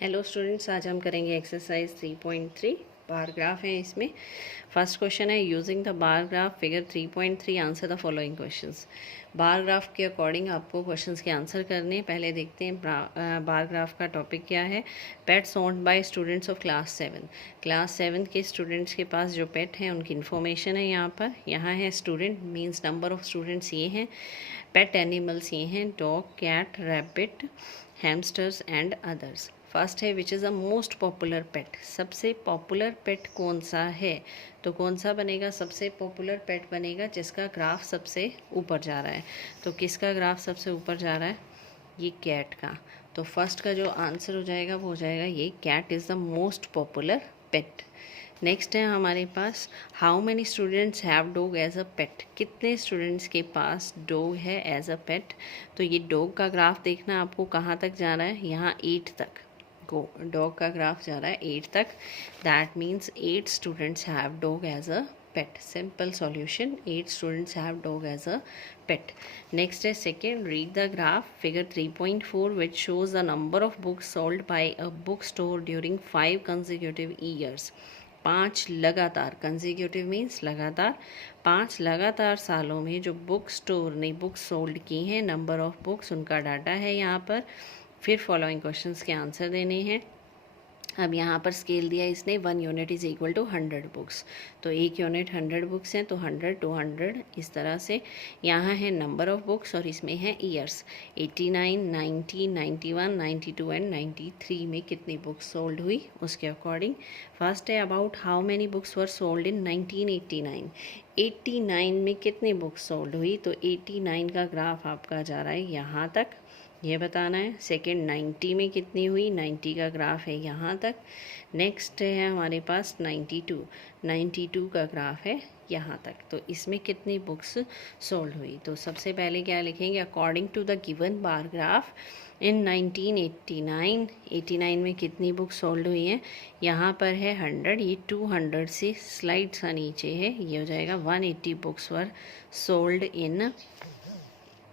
Hello students, आज हम करेंगे एक्सरसाइज 3.3 बार ग्राफ है। इसमें फर्स्ट क्वेश्चन है using the bar graph figure 3.3 answer the following questions. Bar graph के अकॉर्डिंग आपको क्वेश्चंस के आंसर करने हैं। पहले देखते हैं बार ग्राफ का टॉपिक क्या है। Pets owned by students of class 7। Class 7 के स्टूडेंट्स के पास जो पेट हैं उनकी इन्फॉर्मेशन है यहाँ पर। यहाँ है student means number of students ये हैं। पेट एनिमल्स ये हैं dog, cat, rabbit, hamsters and others. First है which is a most popular pet. सबसे पॉपुलर पेट कौन सा है? तो कौन सा बनेगा? सबसे पॉपुलर पेट बनेगा जिसका ग्राफ सबसे ऊपर जा रहा है। तो किसका ग्राफ सबसे ऊपर जा रहा है? ये कैट का। तो फर्स्ट का जो आंसर हो जाएगा वो हो जाएगा ये cat is the most popular pet. Next है हमारे पास how many students have dog as a pet. कितने स्टूडेंट्स के पास डॉग है एज अ पेट? तो ये डॉग का ग्राफ देखना आपको कहाँ तक जा रहा है, यहाँ 8 तक। डॉग का ग्राफ जा रहा है 8 तक। That means 8 students have dog as a pet. Simple solution, 8 students have dog as a pet. Next है second, read the graph figure 3.4 which shows the number of books sold by a book store during 5 consecutive years. 5 लगातार, consecutive means लगातार, 5 लगातार सालों में जो book store ने books sold की हैं, नंबर ऑफ बुक्स, उनका डाटा है यहाँ पर। फिर फॉलोइंग क्वेश्चंस के आंसर देने हैं। अब यहाँ पर स्केल दिया इसने 1 unit is equal to 100 books. तो 1 यूनिट 100 बुक्स हैं, तो 100 to 100 इस तरह से। यहाँ है नंबर ऑफ बुक्स और इसमें है ईयर्स। 89, 90, 91, 92 एंड 93 में कितनी बुक्स सोल्ड हुई उसके अकॉर्डिंग। फर्स्ट है about how many books were sold in 1989। 89 में कितनी बुक्स सोल्ड हुई? तो 89 का ग्राफ आपका जा रहा है यहाँ तक, ये बताना है। सेकेंड 90 में कितनी हुई? 90 का ग्राफ है यहाँ तक। नेक्स्ट है हमारे पास 92। 92 का ग्राफ है यहाँ तक। तो इसमें कितनी बुक्स सोल्ड हुई? तो सबसे पहले क्या लिखेंगे? According to the given bar graph in 1989, 89 में कितनी बुक्स सोल्ड हुई हैं? यहाँ पर है 100, ये 200 से स्लाइड सा नीचे है, ये हो जाएगा 180 books were sold in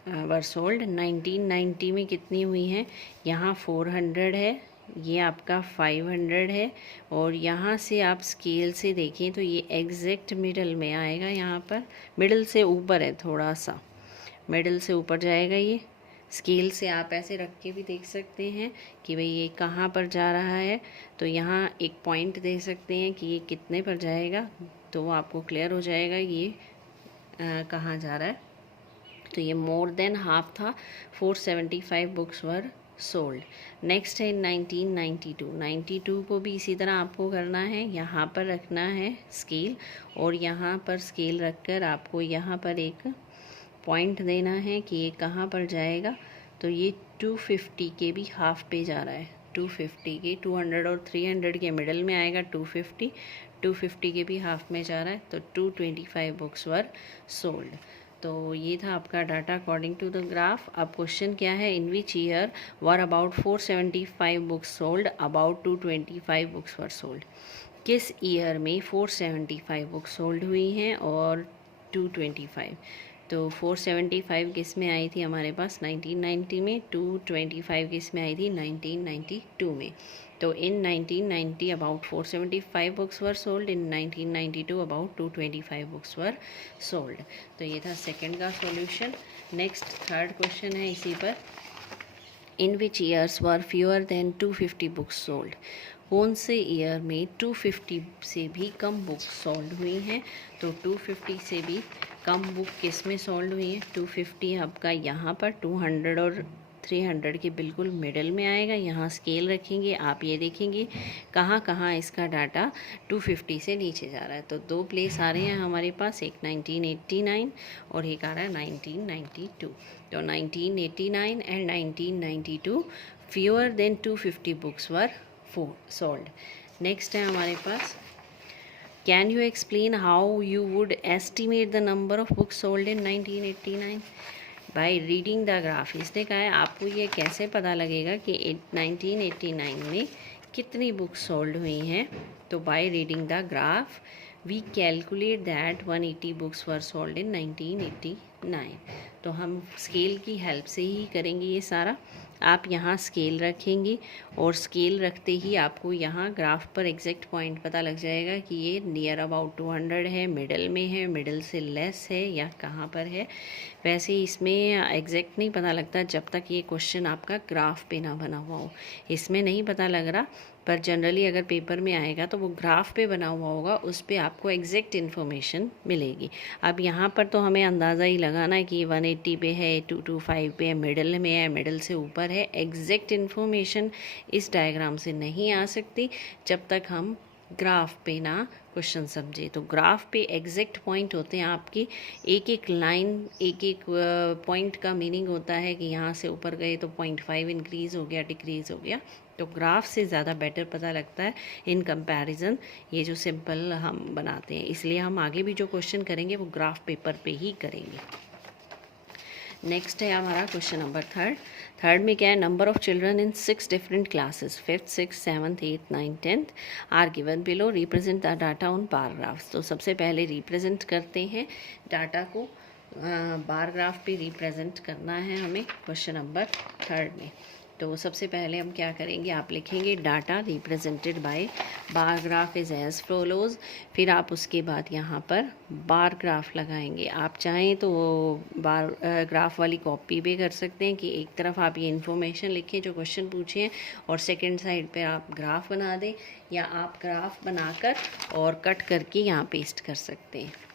were sold. 1990 में कितनी हुई हैं? यहाँ 400 है, ये आपका 500 है, और यहाँ से आप स्केल से देखें तो ये एग्जैक्ट मिडल में आएगा। यहाँ पर मिडल से ऊपर है, थोड़ा सा मिडल से ऊपर जाएगा ये। स्केल से आप ऐसे रख के भी देख सकते हैं कि भाई ये कहाँ पर जा रहा है। तो यहाँ एक पॉइंट दे सकते हैं कि ये कितने पर जाएगा, तो वो आपको क्लियर हो जाएगा ये कहाँ जा रहा है। तो ये मोर देन हाफ था, 475 बुक्स वर सोल्ड। नेक्स्ट है 1992। 92 को भी इसी तरह आपको करना है, यहाँ पर रखना है स्केल, और यहाँ पर स्केल रखकर आपको यहाँ पर एक पॉइंट देना है कि ये कहाँ पर जाएगा। तो ये 250 के भी हाफ पे जा रहा है। 250 के 200 और 300 के मिडल में आएगा 250, 250 के भी हाफ में जा रहा है। तो 225 बुक्स वर सोल्ड। तो ये था आपका data according to the graph. अब क्वेश्चन क्या है? In which year were about 475 books sold, about 225 books were sold. किस ईयर में 475 बुक्स सोल्ड हुई हैं और 225? तो 475 किस में आई थी हमारे पास? 1990 में। 225 किस में आई थी? 1992 में। तो इन 1990 about 475 books were sold, in 1992 about 225 books were sold. तो ये था सेकंड का सॉल्यूशन। नेक्स्ट थर्ड क्वेश्चन है इसी पर, इन विच ईयर्स वर फ्यूअर देन 250 बुक्स सोल्ड। कौन से ईयर में 250 से भी कम बुक्स सोल्ड हुई हैं? तो 250 से भी कम बुक किस में सोल्ड हुई है? 250 आपका यहाँ पर 200 और 300 के बिल्कुल मिडल में आएगा। यहाँ स्केल रखेंगे, आप ये देखेंगे कहाँ कहाँ इसका डाटा 250 से नीचे जा रहा है। तो 2 प्लेस आ रहे हैं हमारे पास, एक 1989 और एक आ रहा है 1992। तो 1989 and 1992 fewer than 250 books were sold. Next है हमारे पास, can you explain how you would estimate the number of books sold in 1989 by reading the graph. इसने कहा है आपको ये कैसे पता लगेगा कि 1989 में कितनी बुक्स सोल्ड हुई हैं। तो by reading the graph we calculate that 180 books were sold in 1989। तो हम स्केल की हेल्प से ही करेंगे ये सारा। आप यहाँ स्केल रखेंगी और स्केल रखते ही आपको यहाँ ग्राफ पर एग्जैक्ट पॉइंट पता लग जाएगा कि ये नियर अबाउट 200 है, मिडल में है, मिडल से लेस है या कहाँ पर है। वैसे इसमें एग्जैक्ट नहीं पता लगता जब तक ये क्वेश्चन आपका ग्राफ पे ना बना हुआ हो। इसमें नहीं पता लग रहा, पर जनरली अगर पेपर में आएगा तो वो ग्राफ पे बना हुआ होगा, उस पर आपको एग्जैक्ट इन्फॉर्मेशन मिलेगी। अब यहाँ पर तो हमें अंदाज़ा ही लगाना है कि 180 पे है, 225 पे है, मिडल में है, मिडल से ऊपर है। एग्जैक्ट इन्फॉर्मेशन इस डायग्राम से नहीं आ सकती जब तक हम ग्राफ पे ना क्वेश्चन समझे। तो ग्राफ पे एग्जैक्ट पॉइंट होते हैं आपकी, एक एक लाइन, एक एक पॉइंट का मीनिंग होता है कि यहाँ से ऊपर गए तो 0.5 इंक्रीज़ हो गया, डिक्रीज़ हो गया। तो ग्राफ से ज़्यादा बेटर पता लगता है इन कंपैरिजन ये जो सिंपल हम बनाते हैं। इसलिए हम आगे भी जो क्वेश्चन करेंगे वो ग्राफ पेपर पे ही करेंगे। नेक्स्ट है हमारा क्वेश्चन नंबर थर्ड में क्या है, number of children in 6 different classes 5th 6th 7th 8th 9th 10th are given below, represent the data on bar graphs. तो सबसे पहले रिप्रेजेंट करते हैं डाटा को, बार ग्राफ पे रिप्रेजेंट करना है हमें क्वेश्चन नंबर थर्ड में। तो सबसे पहले हम क्या करेंगे, आप लिखेंगे data represented by bar graph is as follows. फिर आप उसके बाद यहाँ पर बार ग्राफ लगाएंगे। आप चाहें तो बार ग्राफ वाली कॉपी भी कर सकते हैं कि एक तरफ आप ये इन्फॉर्मेशन लिखें जो क्वेश्चन पूछे हैं और सेकंड साइड पे आप ग्राफ बना दें, या आप ग्राफ बनाकर और कट करके यहाँ पेस्ट कर सकते हैं।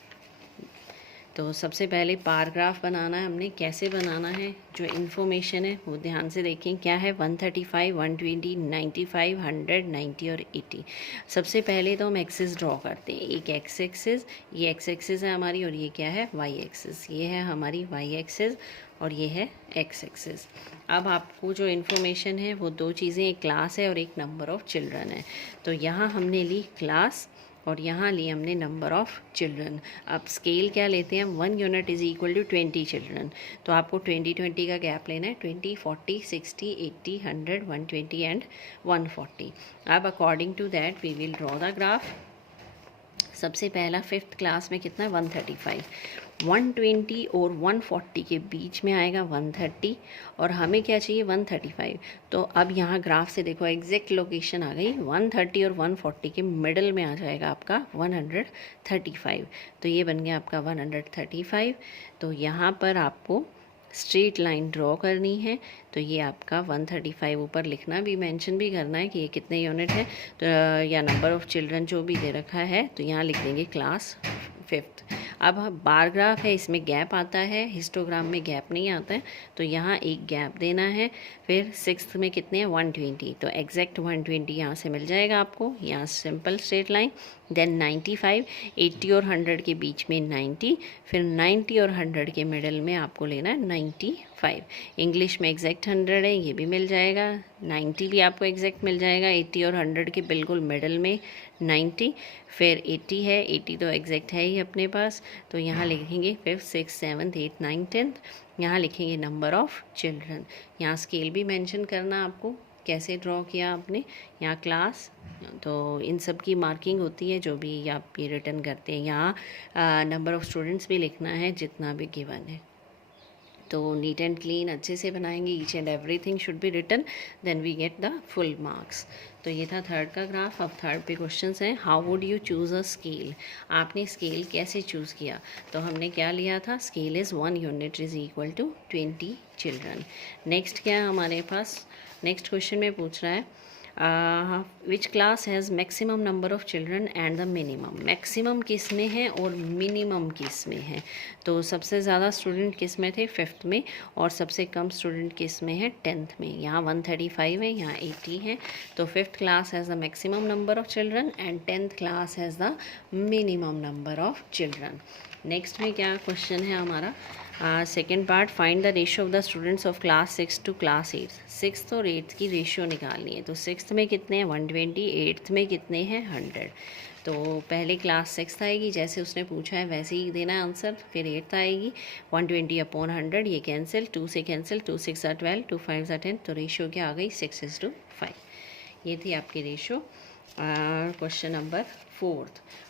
तो सबसे पहले बार ग्राफ बनाना है हमने। कैसे बनाना है, जो इन्फॉर्मेशन है वो ध्यान से देखें। क्या है, 135, 120, 95, 100, 90 और 80। सबसे पहले तो हम एक्सिस ड्रॉ करते हैं। एक एक्स एक्सिस, ये एक्स एक्सिस है हमारी, और ये क्या है, वाई एक्सिस। ये है हमारी वाई एक्सिस और ये है एक्स एक्सिस। अब आपको जो इन्फॉर्मेशन है वो दो चीज़ें, एक क्लास है और एक नंबर ऑफ़ चिल्ड्रन है। तो यहाँ हमने ली क्लास और यहाँ लिए हमने नंबर ऑफ़ चिल्ड्रन। अब स्केल क्या लेते हैं हम, 1 unit is equal to 20 children. तो आपको 20 का गैप लेना है, 20, 40, 60, 80, 100, 120 एंड 140। अब according to that we will draw the graph. सबसे पहला 5th क्लास में कितना है, 135। 120 और 140 के बीच में आएगा 130 और हमें क्या चाहिए, 135। तो अब यहाँ ग्राफ से देखो एग्जैक्ट लोकेशन आ गई, 130 और 140 के मिडल में आ जाएगा आपका 135। तो ये बन गया आपका 135। तो यहाँ पर आपको स्ट्रेट लाइन ड्रॉ करनी है। तो ये आपका 135 ऊपर लिखना भी, मेंशन भी करना है कि ये कितने यूनिट है, तो या नंबर ऑफ़ चिल्ड्रन जो भी दे रखा है, तो यहाँ लिख देंगे क्लास 5th। अब बार ग्राफ है, इसमें गैप आता है, हिस्टोग्राम में गैप नहीं आता है, तो यहाँ एक गैप देना है। फिर 6th में कितने हैं, 120। तो एग्जैक्ट 120 यहाँ से मिल जाएगा आपको, यहाँ सिंपल स्ट्रेट लाइन। देन 95, 80 और 100 के बीच में 90, फिर 90 और 100 के मिडल में आपको लेना है 95। इंग्लिश में एग्जैक्ट 100 है, ये भी मिल जाएगा। 90 भी आपको एग्जैक्ट मिल जाएगा, 80 और 100 के बिल्कुल मिडल में 90। फिर 80 है, 80 तो एग्जैक्ट है ही अपने पास, तो यहाँ लिखेंगे 5th 6th 7th 8th 9th 10th। यहाँ लिखेंगे नंबर ऑफ़ चिल्ड्रन। यहाँ स्केल भी मेंशन करना आपको, कैसे ड्रॉ किया आपने, यहाँ क्लास। तो इन सब की मार्किंग होती है जो भी आप ये रिटर्न करते हैं। यहाँ नंबर ऑफ़ स्टूडेंट्स भी लिखना है जितना भी गिवन है। तो नीट एंड क्लीन अच्छे से बनाएंगे, each and everything should be written, then we get the full marks. तो ये था थर्ड का ग्राफ। अब थर्ड पे क्वेश्चंस हैं, how would you choose a scale. आपने स्केल कैसे चूज़ किया, तो हमने क्या लिया था, scale is 1 unit is equal to 20 children. Next क्या है हमारे पास, नेक्स्ट क्वेश्चन में पूछ रहा है which class has maximum number of children and the minimum. Maximum किस में है और मिनिमम किस में है। तो सबसे ज़्यादा स्टूडेंट किस में थे, 5th में, और सबसे कम स्टूडेंट किस में है, 10th में। यहाँ 135 है, यहाँ 80 है। तो 5th class has the maximum number of children and 10th class has the minimum number of children. Next में क्या क्वेश्चन है हमारा, second part, find the ratio of the students of class 6 to class 8। 6th और 8th की ratio निकालनी है। तो 6th में कितने हैं, 120, 8th में कितने हैं, 100। तो पहले क्लास 6th आएगी, जैसे उसने पूछा है वैसे ही देना है आंसर। फिर 8th आएगी, 120 अपॉन 100, ये कैंसिल, 2 से कैंसिल, 2 6 are 12, 2 5 are 10। तो रेशियो क्या आ गई, 6:5। ये थी आपकी रेशियो। क्वेश्चन नंबर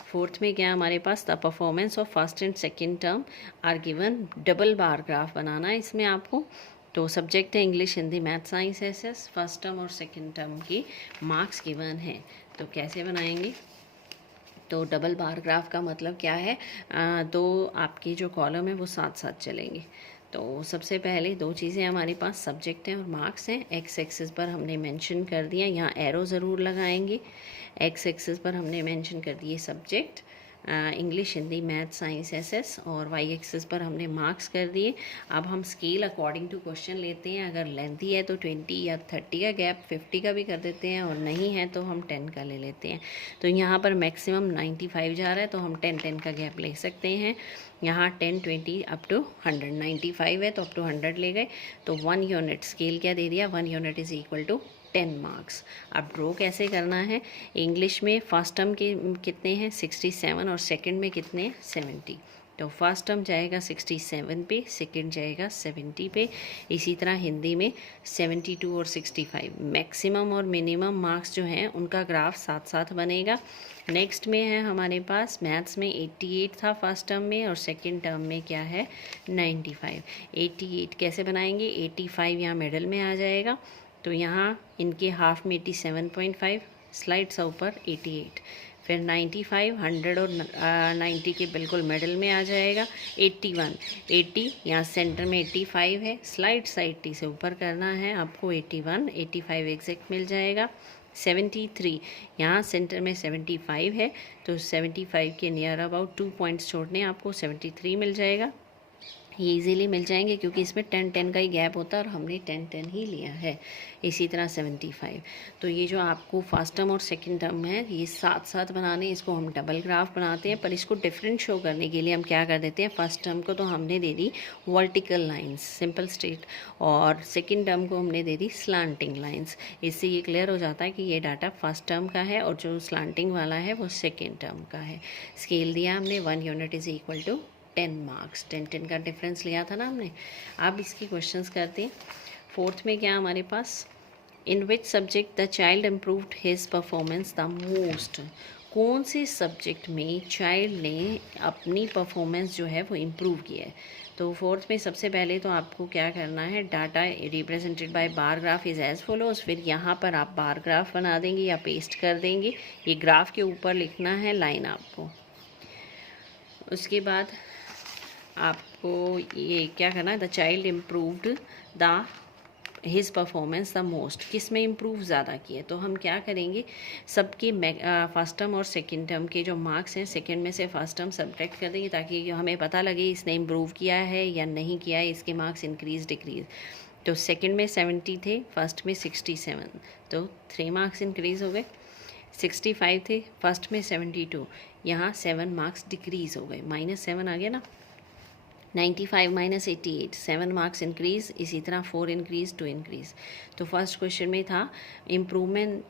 फोर्थ में क्या हमारे पास, the performance of first and second term are given. Double bar graph बनाना है इसमें आपको। तो सब्जेक्ट है English, Hindi, math, science, SS. First term और सेकंड टर्म की मार्क्स गिवन है। तो कैसे बनाएंगे? तो डबल बार ग्राफ का मतलब क्या है? तो आपकी जो कॉलम है वो साथ साथ चलेंगे। तो सबसे पहले दो चीज़ें हमारे पास सब्जेक्ट हैं और मार्क्स हैं। एक्स एक्सिस पर हमने मेंशन कर दिया, यहाँ एरो ज़रूर लगाएंगे। एक्स एक्सिस पर हमने मेंशन कर दिए subject English, Hindi, math, science, SS, और वाई एक्सिस पर हमने मार्क्स कर दिए। अब हम स्केल अकॉर्डिंग टू क्वेश्चन लेते हैं। अगर लेंथी है तो 20 या 30 का गैप, 50 का भी कर देते हैं, और नहीं है तो हम 10 का ले लेते हैं। तो यहाँ पर मैक्सिमम 95 जा रहा है तो हम 10 का गैप ले सकते हैं। यहाँ 10, 20 अप टू 100, 95 है तो अप टू 100 ले गए। तो 1 यूनिट स्केल क्या दे दिया? 1 unit is equal to 10 marks. अब ड्रॉ कैसे करना है? इंग्लिश में फर्स्ट टर्म के कितने हैं? 67, और सेकंड में कितने हैं? 70। तो फर्स्ट टर्म जाएगा 67 पे, सेकंड जाएगा 70 पे। इसी तरह हिंदी में 72 और 65। मैक्सिमम और मिनिमम मार्क्स जो हैं उनका ग्राफ साथ साथ बनेगा। नेक्स्ट में है हमारे पास मैथ्स में 88 था फर्स्ट टर्म में, और सेकंड टर्म में क्या है? 95। 88 कैसे बनाएंगे? 85 यहाँ मिडल में आ जाएगा, तो यहाँ इनके हाफ में 87.5, स्लाइड सा ऊपर 88, फिर 95, 100 और 90 के बिल्कुल मिडल में आ जाएगा 81। 80 यहाँ सेंटर में 85 है, स्लाइड सा 80 से ऊपर करना है आपको 81, 85 एग्जैक्ट मिल जाएगा। 73 यहाँ सेंटर में 75 है, तो 75 के नियर अबाउट 2 पॉइंट्स छोड़ने आपको 73 मिल जाएगा। ये इजीली मिल जाएंगे क्योंकि इसमें 10 का ही गैप होता है और हमने 10 ही लिया है। इसी तरह 75। तो ये जो आपको फर्स्ट टर्म और सेकंड टर्म है ये साथ साथ बनाने, इसको हम डबल ग्राफ बनाते हैं। पर इसको डिफरेंट शो करने के लिए हम क्या कर देते हैं? फर्स्ट टर्म को तो हमने दे दी वर्टिकल लाइंस, सिंपल स्ट्रेट, और सेकेंड टर्म को हमने दे दी स्लांटिंग लाइंस। इससे ये क्लियर हो जाता है कि ये डाटा फर्स्ट टर्म का है और जो स्लांटिंग वाला है वो सेकेंड टर्म का है। स्केल दिया हमने 1 unit is equal to 10 marks. 10 का डिफरेंस लिया था ना हमने। अब इसकी क्वेश्चंस करते हैं। फोर्थ में क्या हमारे पास? In which subject the child improved his performance the most? कौन से सब्जेक्ट में चाइल्ड ने अपनी परफॉर्मेंस जो है वो इम्प्रूव किया है? तो फोर्थ में सबसे पहले तो आपको क्या करना है? Data represented by bar graph is as follows. फिर यहाँ पर आप बार ग्राफ बना देंगे या पेस्ट कर देंगे। ये ग्राफ के ऊपर लिखना है लाइन आपको। उसके बाद आपको ये क्या करना है? The child improved the his performance the most. किस में इम्प्रूव ज़्यादा किए? तो हम क्या करेंगे? सबके फर्स्ट टर्म और सेकंड टर्म के जो मार्क्स हैं सेकंड में से फर्स्ट टर्म सब्ट्रैक्ट कर देंगे ताकि हमें पता लगे इसने इम्प्रूव किया है या नहीं किया है, इसके मार्क्स इंक्रीज डिक्रीज। तो सेकंड में 70 थे, फर्स्ट में 67, तो 3 मार्क्स इंक्रीज़ हो गए। 65 थे, फर्स्ट में 72, यहाँ 7 मार्क्स डिक्रीज़ हो गए, -7 आ गया ना। 95 माइनस 88, 7 मार्क्स इंक्रीज। इसी तरह 4 इंक्रीज, 2 इंक्रीज। तो फर्स्ट क्वेश्चन में था इम्प्रूवमेंट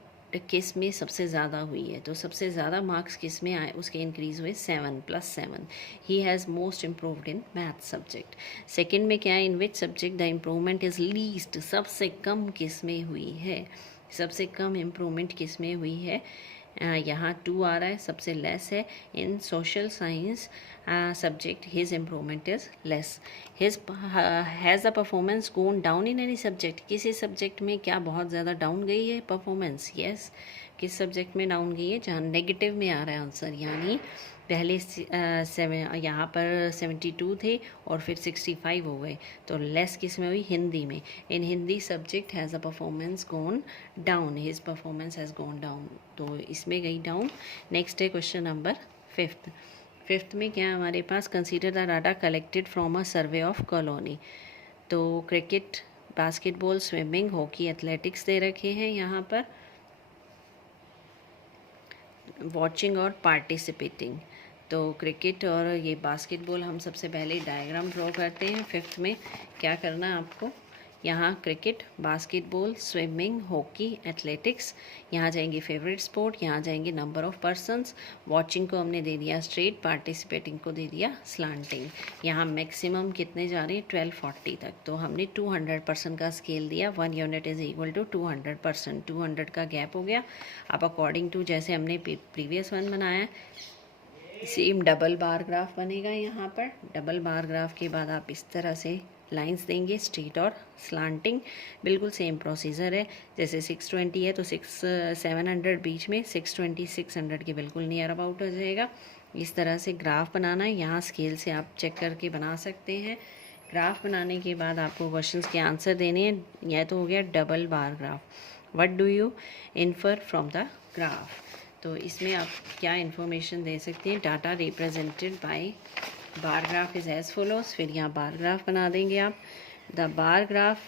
किस में सबसे ज़्यादा हुई है? तो सबसे ज़्यादा मार्क्स किस में आए? उसके इंक्रीज हुए 7 + 7। He has most improved in math subject. Second में क्या है? In which subject the improvement is least? सबसे कम किस में हुई है? सबसे कम इम्प्रूवमेंट किस में हुई है? यहाँ 2 आ रहा है, सबसे लेस है in social science subject. His improvement is less. His has the performance gone down in any subject? किसी सब्जेक्ट में क्या बहुत ज़्यादा डाउन गई है परफॉर्मेंस? यस। किस सब्जेक्ट में डाउन गई है? जहाँ नेगेटिव में आ रहा है आंसर, यानी पहले यहाँ पर 72 थे और फिर 65 हो गए, तो लेस किस में हुई? हिंदी में। In Hindi subject has a performance gone down. His performance has gone down, तो इसमें गई डाउन। नेक्स्ट है क्वेश्चन नंबर 5। फिफ्थ में क्या हमारे पास? Consider the data collected from a survey of colony. तो cricket, basketball, swimming, hockey, athletics दे रखे हैं यहाँ पर, वॉचिंग और पार्टिसिपेटिंग। तो क्रिकेट और ये बास्केटबॉल हम सबसे पहले डायग्राम ड्रॉ करते हैं। फिफ्थ में क्या करना है आपको? यहाँ cricket, basketball, swimming, hockey, athletics, यहाँ जाएंगे फेवरेट स्पोर्ट, यहाँ जाएंगे नंबर ऑफ़ पर्सन्स। वॉचिंग को हमने दे दिया स्ट्रेट, पार्टिसिपेटिंग को दे दिया स्लांटिंग। यहाँ मैक्सिमम कितने जा रहे हैं? 1240 तक। तो हमने 200% का स्केल दिया। 1 यूनिट इज़ इक्वल टू 200%। 200 का गैप हो गया। अब अकॉर्डिंग टू जैसे हमने प्रीवियस वन बनाया सेम डबल बार ग्राफ बनेगा। यहाँ पर डबल बार ग्राफ के बाद आप इस तरह से लाइंस देंगे, स्ट्रेट और स्लांटिंग, बिल्कुल सेम प्रोसीजर है। जैसे 620 है तो 700 बीच में, 620 600 के बिल्कुल नियर अबाउट हो जाएगा। इस तरह से ग्राफ बनाना है, यहाँ स्केल से आप चेक करके बना सकते हैं। ग्राफ बनाने के बाद आपको क्वेश्चंस के आंसर देने हैं। यह तो हो गया double bar graph. What do you infer from the graph, तो इसमें आप क्या इन्फॉर्मेशन दे सकते हैं। Data represented by bar graph is as follows, फिर यहाँ बार ग्राफ बना देंगे आप। The bar graph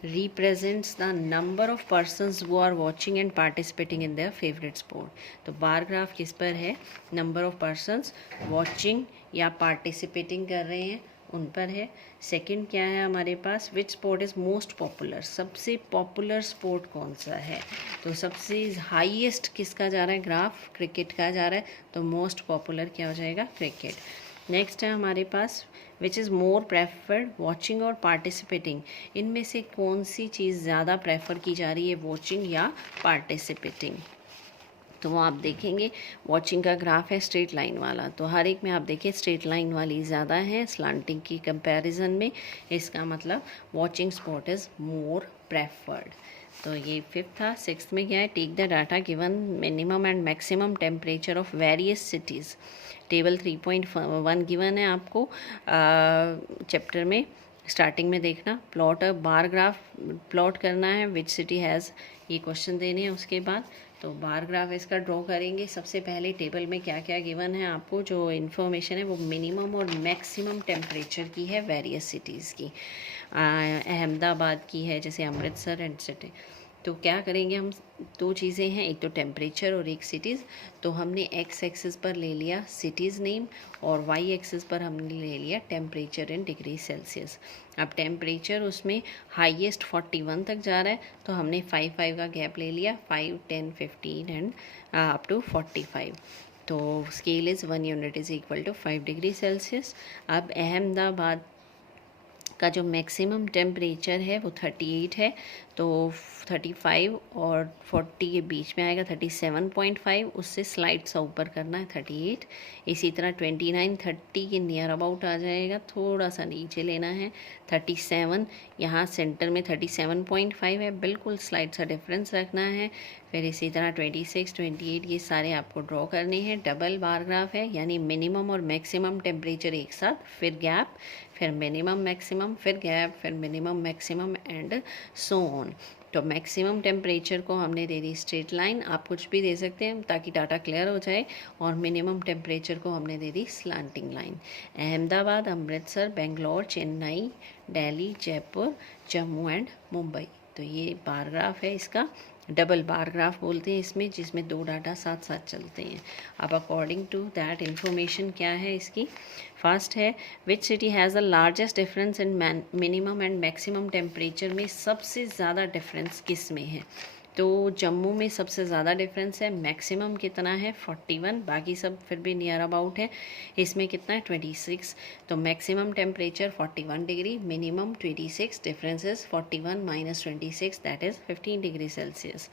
represents the number of persons who are watching and participating in their favorite sport। तो बार ग्राफ किस पर है, नंबर ऑफ पर्सनस वॉचिंग या पार्टिसिपेटिंग कर रहे हैं उन पर है। सेकंड क्या है हमारे पास, which sport is most popular, सबसे पॉपुलर स्पोर्ट कौन सा है, तो सबसे हाईएस्ट किसका जा रहा है ग्राफ, क्रिकेट का जा रहा है, तो मोस्ट पॉपुलर क्या हो जाएगा, क्रिकेट। नेक्स्ट है हमारे पास which is more preferred, watching और पार्टिसिपेटिंग, इनमें से कौन सी चीज़ ज़्यादा प्रेफर की जा रही है, वॉचिंग या पार्टिसिपेटिंग। तो वो आप देखेंगे वॉचिंग का ग्राफ है स्ट्रेट लाइन वाला, तो हर एक में आप देखिए स्ट्रेट लाइन वाली ज़्यादा है स्लांटिंग की कंपैरिजन में, इसका मतलब watching sport is more preferred. तो ये फिफ्थ था। सिक्स्थ में क्या है, take the data given minimum and maximum temperature of various cities. Table 3.1 given है आपको चैप्टर में, स्टार्टिंग में देखना। Plot a bar graph plot करना है, विच सिटी हैज़, ये क्वेश्चन देने हैं। उसके बाद तो बार ग्राफ इसका ड्रॉ करेंगे। सबसे पहले टेबल में क्या क्या गिवन है आपको, जो इन्फॉर्मेशन है वो मिनिमम और मैक्सिमम टेम्परेचर की है वेरियस सिटीज़ की। अहमदाबाद की है, जैसे अमृतसर एंड सिटी। तो क्या करेंगे हम, दो चीज़ें हैं, एक तो टेम्परेचर और एक सिटीज़। तो हमने एक्स एक्सिस पर ले लिया सिटीज़ नेम और वाई एक्सिस पर हमने ले लिया टेम्परेचर इन डिग्री सेल्सियस। अब टेम्परेचर उसमें हाईएस्ट 41 तक जा रहा है, तो हमने 5 का गैप ले लिया, 5, 10, 15 एंड अप टू 45। तो scale is 1 unit is equal to 5 degree Celsius. अब अहमदाबाद का जो मैक्सिमम टेम्परेचर है वो 38 है, तो 35 और 40 के बीच में आएगा 37.5, उससे स्लाइड सा ऊपर करना है 38। इसी तरह 29 30 के नियर अबाउट आ जाएगा, थोड़ा सा नीचे लेना है 37, यहाँ सेंटर में 37.5 है, बिल्कुल स्लाइड सा डिफरेंस रखना है। फिर इसी तरह 26 28 ये सारे आपको ड्रॉ करने हैं। डबल बार ग्राफ है, यानी मिनिमम और मैक्सिमम टेम्परेचर एक साथ, फिर गैप, फिर मिनिमम मैक्सिमम, फिर गैप, फिर minimum maximum and so on. तो मैक्सिमम टेम्परेचर को हमने दे दी स्ट्रेट लाइन, आप कुछ भी दे सकते हैं ताकि डाटा क्लियर हो जाए, और मिनिमम टेम्परेचर को हमने दे दी slanting line. Ahmedabad, Amritsar, Bangalore, Chennai, Delhi, Jaipur, Jammu and Mumbai. तो ये बार ग्राफ है, इसका डबल बार ग्राफ बोलते हैं इसमें, जिसमें दो डाटा साथ साथ चलते हैं। अब अकॉर्डिंग टू दैट इन्फॉर्मेशन क्या है इसकी, फर्स्ट है which city has the largest difference in minimum and maximum temperature में सबसे ज़्यादा डिफरेंस किस में है, तो जम्मू में सबसे ज़्यादा डिफरेंस है। मैक्सिमम कितना है 41, बाकी सब फिर भी नियर अबाउट है। इसमें कितना है 26, तो maximum temperature 41 degree, minimum 26, difference is 41 minus 26 that is 15 degree Celsius.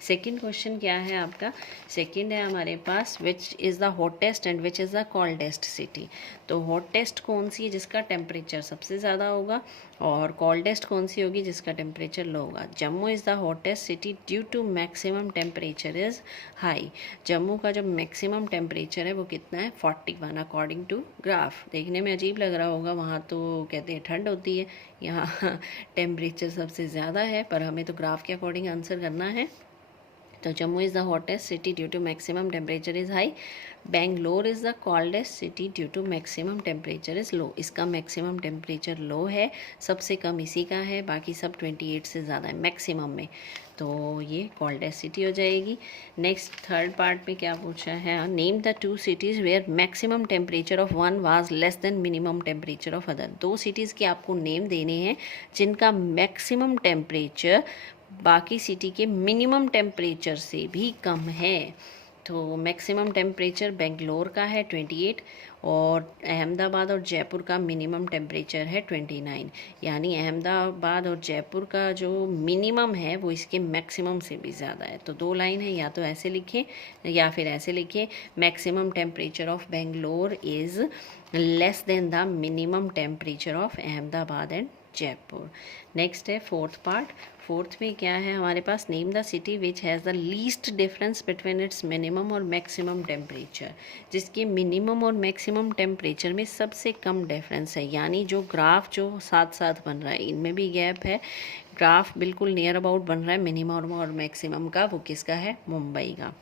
Second question क्या है आपका, सेकेंड है हमारे पास which is the hottest and which is the coldest city. तो हॉटेस्ट कौन सी है जिसका टेम्परेचर सबसे ज़्यादा होगा, और कोल्डेस्ट कौन सी होगी जिसका टेम्परेचर लो होगा। Jammu is the hottest city due to maximum temperature is high. Jammu का जो मैक्सिमम टेम्परेचर है वो कितना है 41 अकॉर्डिंग टू ग्राफ। देखने में अजीब लग रहा होगा, वहाँ तो कहते हैं ठंड होती है, यहाँ टेम्परेचर सबसे ज़्यादा है, पर हमें तो ग्राफ के अकॉर्डिंग आंसर करना है। तो Jammu is the hottest city due to maximum temperature is high. Bangalore is the coldest city due to maximum temperature is low. इसका मैक्सिमम टेम्परेचर लो है, सबसे कम इसी का है, बाकी सब 28 से ज़्यादा है मैक्सिमम में, तो ये कोल्डेस्ट सिटी हो जाएगी। नेक्स्ट थर्ड पार्ट में क्या पूछा है, name the 2 cities where maximum temperature of one was less than minimum temperature of other. 2 cities के आपको नेम देने हैं जिनका मैक्सिमम टेम्परेचर बाकी सिटी के मिनिमम टेम्परेचर से भी कम है। तो मैक्सिमम टेम्परेचर बेंगलोर का है 28 और अहमदाबाद और जयपुर का मिनिमम टेम्परेचर है 29। यानी अहमदाबाद और जयपुर का जो मिनिमम है वो इसके मैक्सिमम से भी ज़्यादा है। तो दो लाइन है, या तो ऐसे लिखें या फिर ऐसे लिखें, maximum temperature of Bangalore is less than the minimum temperature of Ahmedabad and Jaipur. Next है फोर्थ पार्ट। फोर्थ में क्या है हमारे पास, name the city which has the least difference between its minimum और मैक्सिमम टेम्परेचर, जिसके मिनिमम और मैक्सिमम टेम्परेचर में सबसे कम डिफरेंस है। यानी जो ग्राफ जो साथ साथ बन रहा है इनमें भी गैप है, ग्राफ बिल्कुल नियर अबाउट बन रहा है मिनिमम और मैक्सिमम का, वो किसका है, मुंबई का।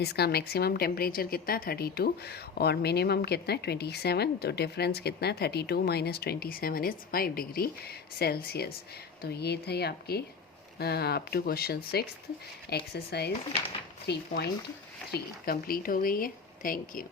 इसका मैक्सिमम टेम्परेचर कितना है 32 और मिनिमम कितना है 27। तो डिफरेंस कितना है 32 माइनस 27 इज़ 5 डिग्री सेल्सियस। तो ये थे आपके up to question 6 exercise 3.3 complete हो गई है। Thank you.